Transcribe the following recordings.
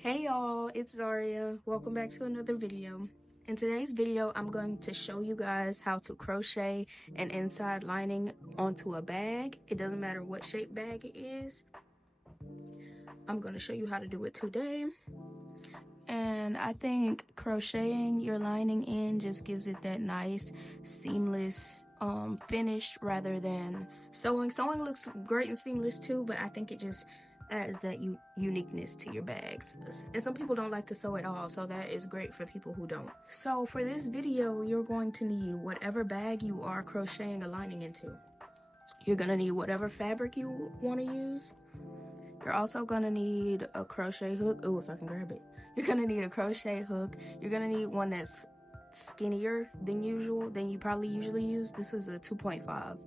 Hey y'all, it's Zaria. Welcome back to another video. In today's video, I'm going to show you guys how to crochet an inside lining onto a bag. It doesn't matter what shape bag it is. I'm going to show you how to do it today. And I think crocheting your lining in just gives it that nice seamless finish rather than sewing. Sewing looks great and seamless too, but I think it just adds that uniqueness to your bags. And some people don't like to sew at all, so that is great for people who don't. So for this video, you're going to need whatever bag you are crocheting a lining into. You're gonna need whatever fabric you want to use. You're also gonna need a crochet hook. Oh, if I can grab it. You're gonna need a crochet hook. You're gonna need one that's skinnier than you probably usually use. This is a 2.5.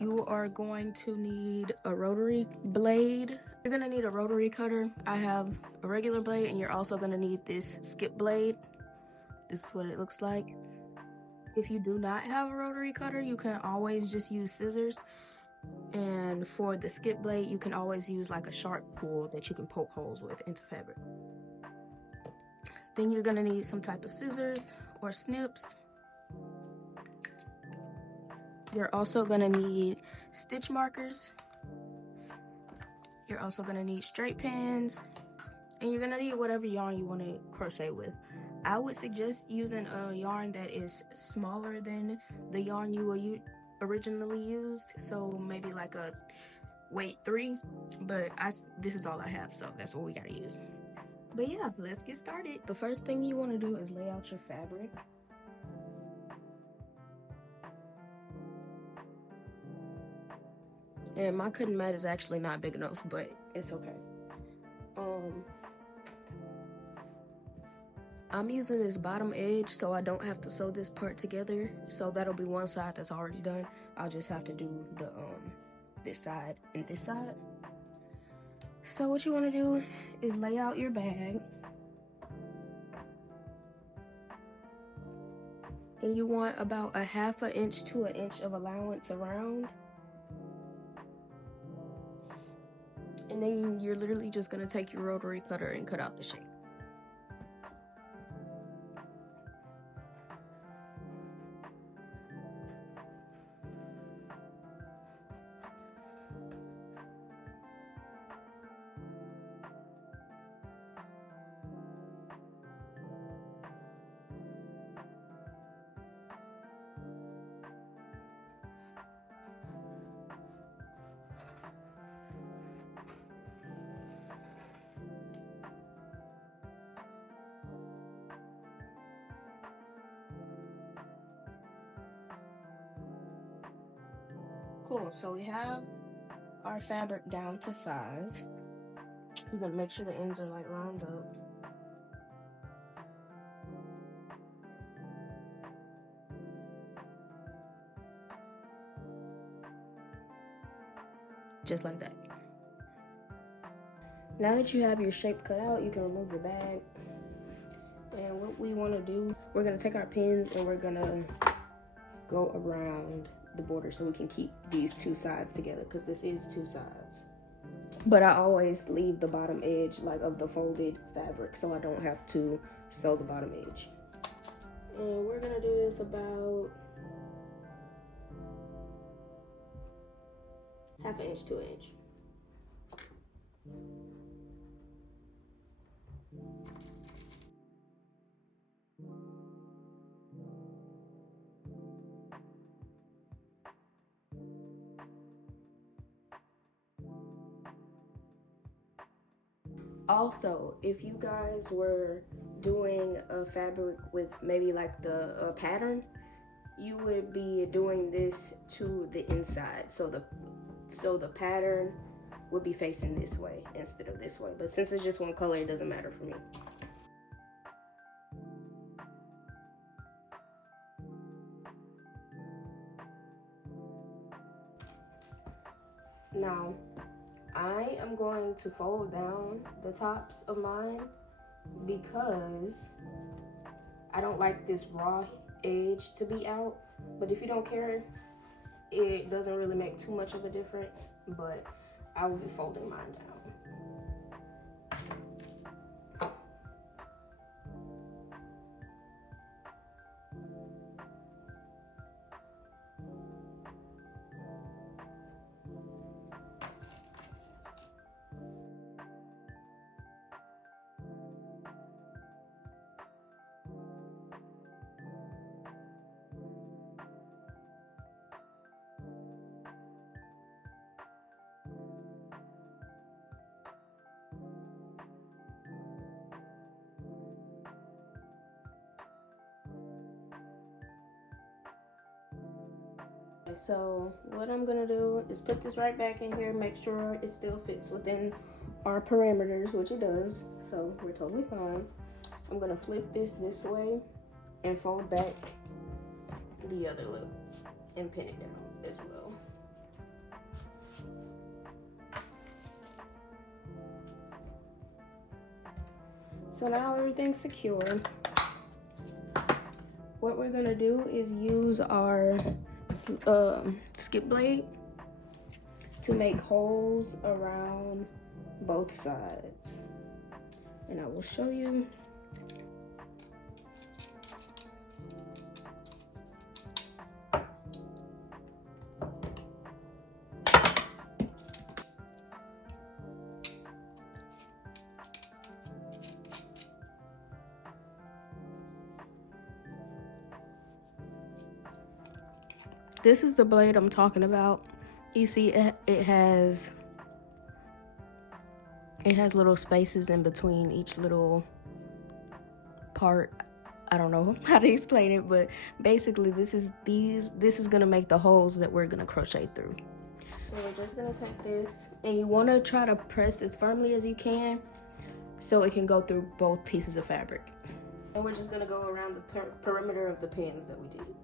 You are going to need a rotary blade. You're gonna need a rotary cutter. I have a regular blade, and you're also gonna need this skip blade. This is what it looks like. If you do not have a rotary cutter, you can always just use scissors. And for the skip blade, you can always use like a sharp tool that you can poke holes with into fabric. Then you're gonna need some type of scissors or snips. You're also gonna need stitch markers. You're also gonna need straight pins. And you're gonna need whatever yarn you wanna crochet with. I would suggest using a yarn that is smaller than the yarn you will originally used, so maybe like a weight 3, but this is all I have, so that's what we gotta use. But yeah, let's get started. The first thing you want to do is lay out your fabric. And my cutting mat is actually not big enough, but it's okay. I'm using this bottom edge so I don't have to sew this part together. So that'll be one side that's already done. I'll just have to do the this side and this side. So what you want to do is lay out your bag. And you want about a 1/2 inch to 1 inch of allowance around. And then you're literally just gonna take your rotary cutter and cut out the shape. Cool, so we have our fabric down to size. We're gonna make sure the ends are like lined up. Just like that. Now that you have your shape cut out, you can remove your bag. And what we want to do, we're gonna take our pins and we're gonna go around the border so we can keep these two sides together, because this is two sides. But I always leave the bottom edge like of the folded fabric so I don't have to sew the bottom edge. And we're gonna do this about 1/2 inch to 1 inch. Also, if you guys were doing a fabric with maybe like the pattern, you would be doing this to the inside, so the pattern would be facing this way instead of this way. But since it's just one color, it doesn't matter for me. Now, I am going to fold down the tops of mine because I don't like this raw edge to be out. But if you don't care, it doesn't really make too much of a difference, but I will be folding mine down. so what I'm gonna do is put this right back in here, make sure it still fits within our parameters, which it does, so we're totally fine. I'm gonna flip this way and fold back the other lip and pin it down as well. So now everything's secure. What we're gonna do is use our skip blade to make holes around both sides. And I will show you. This is the blade I'm talking about. You see it has little spaces in between each little part. I don't know how to explain it, but basically this is gonna make the holes that we're gonna crochet through. So we're just gonna take this, and you wanna try to press as firmly as you can so it can go through both pieces of fabric. And we're just gonna go around the perimeter of the pins that we did.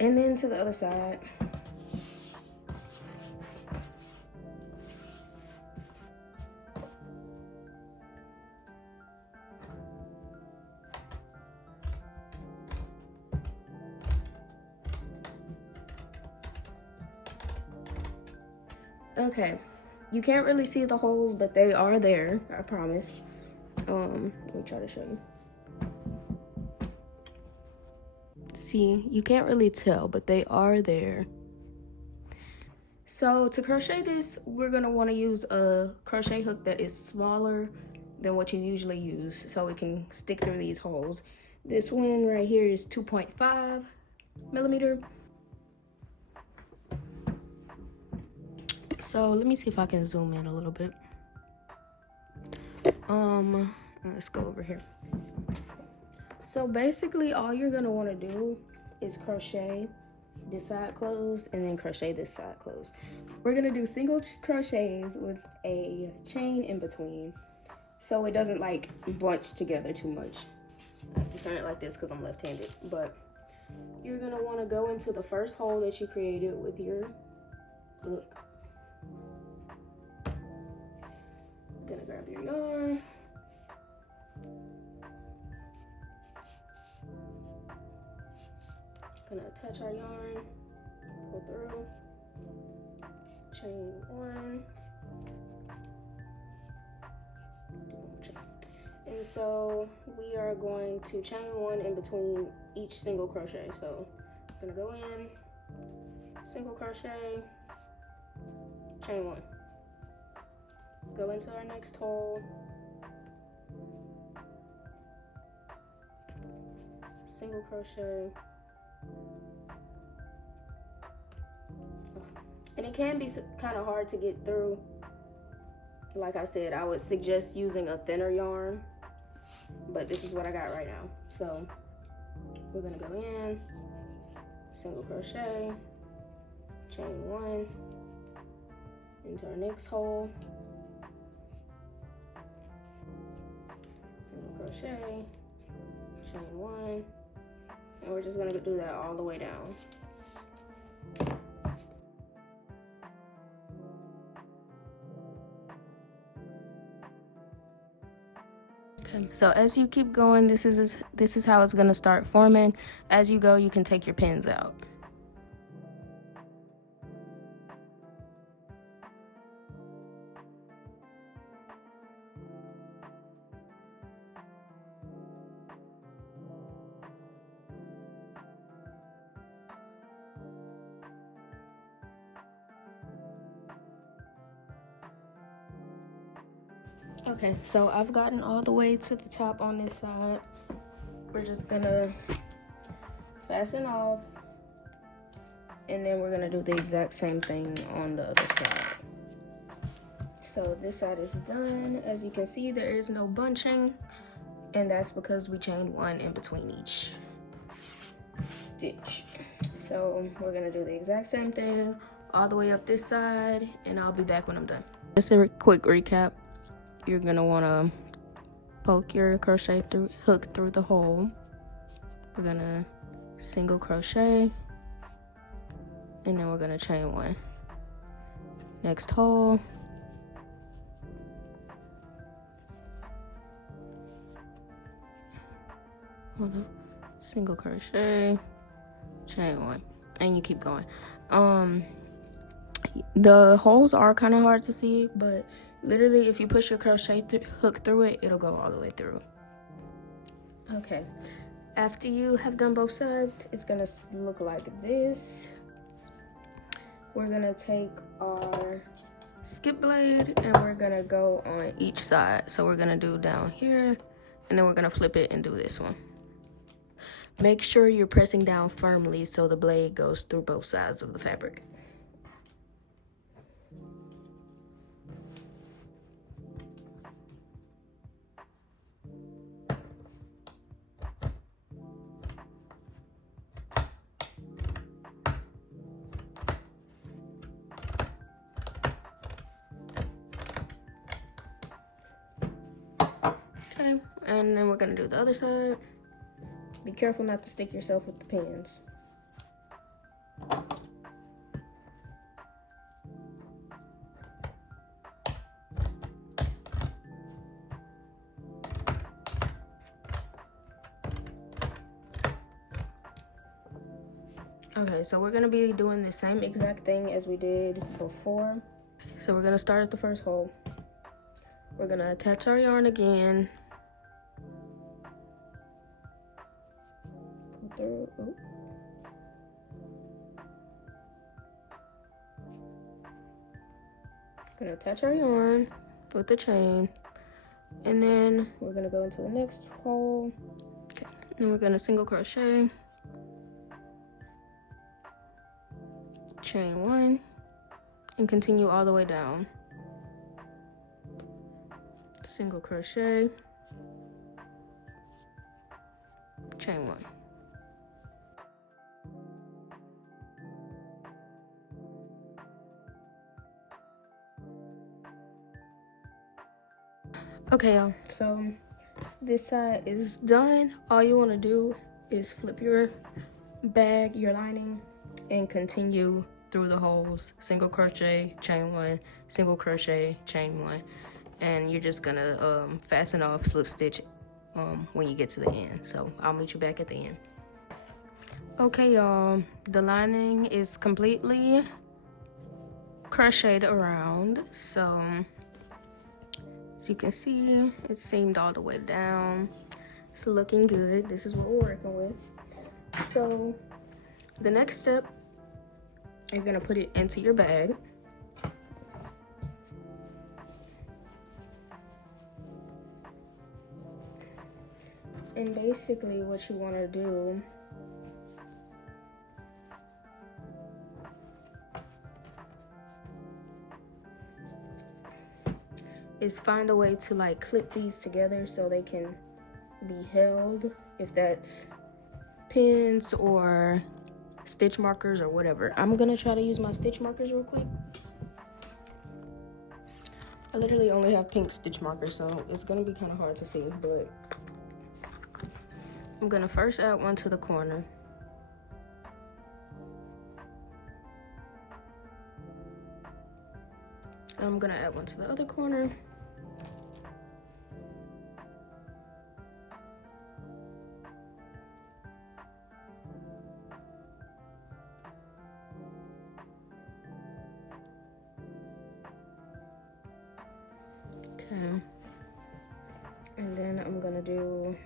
And then to the other side. Okay, you can't really see the holes, but they are there, I promise. Let me try to show you. See, you can't really tell, but they are there. So to crochet this, we're gonna wanna use a crochet hook that is smaller than what you usually use so it can stick through these holes. This one right here is 2.5 millimeter. So let me see if I can zoom in a little bit. Let's go over here. So basically all you're gonna wanna do is crochet this side closed and then crochet this side closed. We're gonna do single crochets with a chain in between so it doesn't like bunch together too much. I have to turn it like this because I'm left-handed, but you're gonna wanna go into the first hole that you created with your hook. Gonna grab your yarn. Gonna attach our yarn, pull through, chain one, and so we are going to chain one in between each single crochet. So I'm gonna go in, single crochet, chain one, go into our next hole, single crochet. And it can be kind of hard to get through. Like I said, I would suggest using a thinner yarn, but this is what I got right now. So we're gonna go in, single crochet, chain one, into our next hole, single crochet, chain one, and we're just gonna do that all the way down. Okay, so as you keep going, this is how it's gonna start forming. As you go, you can take your pins out. Okay, so I've gotten all the way to the top on this side. We're just gonna fasten off, and then we're gonna do the exact same thing on the other side. So this side is done. As you can see, there is no bunching, and that's because we chained one in between each stitch. So we're gonna do the exact same thing all the way up this side, and I'll be back when I'm done. Just a quick recap. You're gonna wanna poke your crochet hook through the hole. We're gonna single crochet, and then we're gonna chain one. Next hole. Single crochet, chain one, and you keep going. The holes are kind of hard to see, but literally if you push your crochet hook through it, it'll go all the way through. Okay, after you have done both sides, it's gonna look like this. We're gonna take our skip blade and we're gonna go on each side. So we're gonna do down here, and then we're gonna flip it and do this one. Make sure you're pressing down firmly so the blade goes through both sides of the fabric. Okay, and then we're gonna do the other side. Be careful not to stick yourself with the pins. Okay, so we're gonna be doing the same exact thing as we did before. So we're gonna start at the first hole. We're gonna attach our yarn again. Pull through. Ooh. Gonna attach our yarn with the chain, and then we're gonna go into the next hole. Okay, and we're gonna single crochet, chain one, and continue all the way down. Single crochet, chain one. Okay, y'all, so this side is done. All you want to do is flip your bag, your lining, and continue through the holes. Single crochet, chain one, single crochet, chain one, and you're just gonna fasten off, slip stitch when you get to the end. So I'll meet you back at the end. Okay, y'all, the lining is completely crocheted around. So as you can see, it seamed all the way down. It's looking good. This is what we're working with. So the next step, you're gonna put it into your bag. And basically what you wanna do is find a way to like clip these together so they can be held, if that's pins or stitch markers or whatever. I'm gonna try to use my stitch markers real quick. I literally only have pink stitch markers, so it's gonna be kind of hard to see, but I'm gonna first add one to the corner. I'm gonna add one to the other corner. Okay. And then I'm gonna do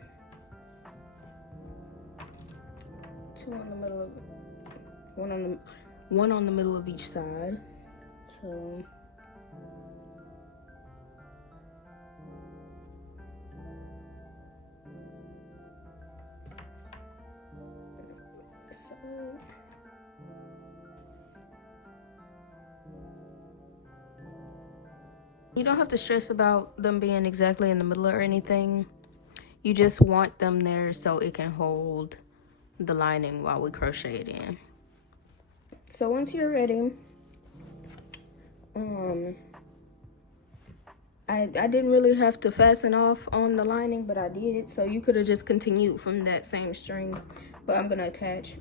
two on the middle of one on the middle of each side. So You don't have to stress about them being exactly in the middle or anything. You just want them there so it can hold the lining while we crochet it in. So once you're ready, I didn't really have to fasten off on the lining, but I did. So you could have just continued from that same string, but I'm gonna attach.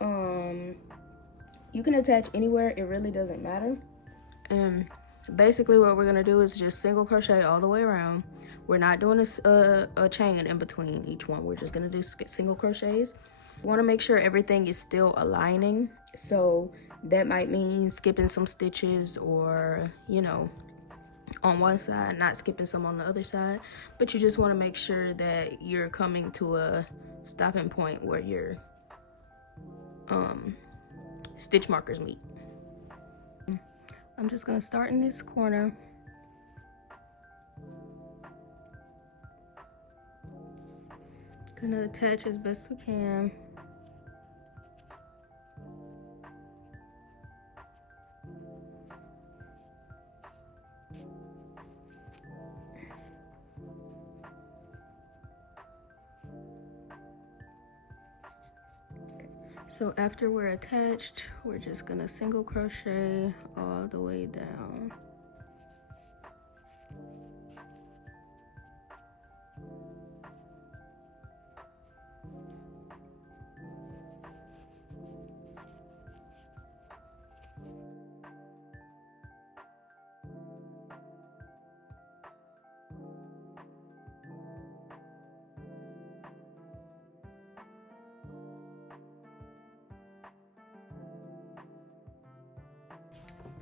You can attach anywhere, it really doesn't matter. And basically what we're gonna do is just single crochet all the way around. We're not doing a chain in between each one. We're just gonna do single crochets. You wanna make sure everything is still aligning. So that might mean skipping some stitches, or, you know, on one side, not skipping some on the other side. But you just wanna make sure that you're coming to a stopping point where your stitch markers meet. I'm just gonna start in this corner. Gonna attach as best we can. So after we're attached, we're just gonna single crochet all the way down.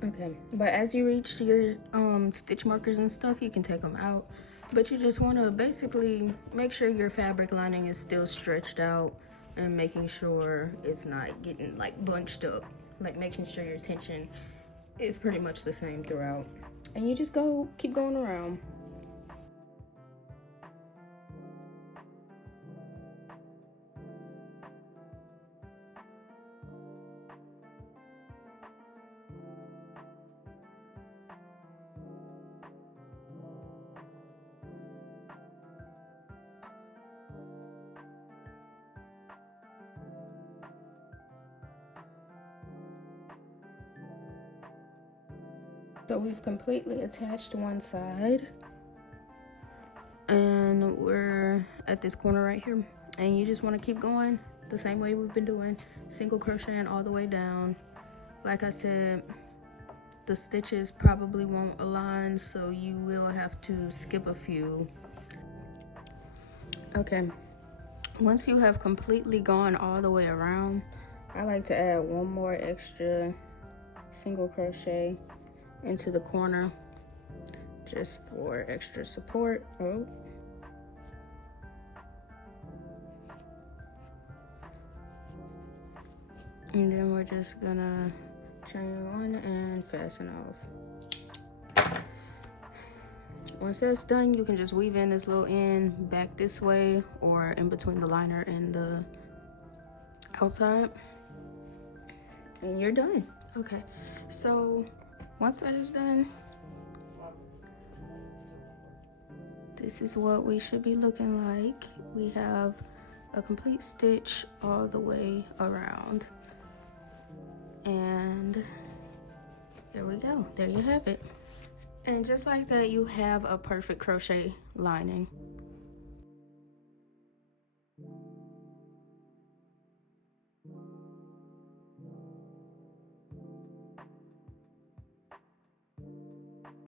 Okay, but as you reach your stitch markers and stuff, you can take them out. But you just want to basically make sure your fabric lining is still stretched out, and making sure it's not getting like bunched up. Like making sure your tension is pretty much the same throughout. And you just keep going around. So we've completely attached one side, and we're at this corner right here, and you just want to keep going the same way we've been doing, single crocheting all the way down. Like I said, the stitches probably won't align, so you will have to skip a few. Okay, once you have completely gone all the way around, I like to add one more extra single crochet into the corner just for extra support. Oh, and then we're just gonna chain one and fasten off. Once that's done, you can just weave in this little end back this way, or in between the liner and the outside, and you're done. Okay, so once that is done, this is what we should be looking like. We have a complete stitch all the way around. And there we go. There you have it. And just like that, you have a perfect crochet lining.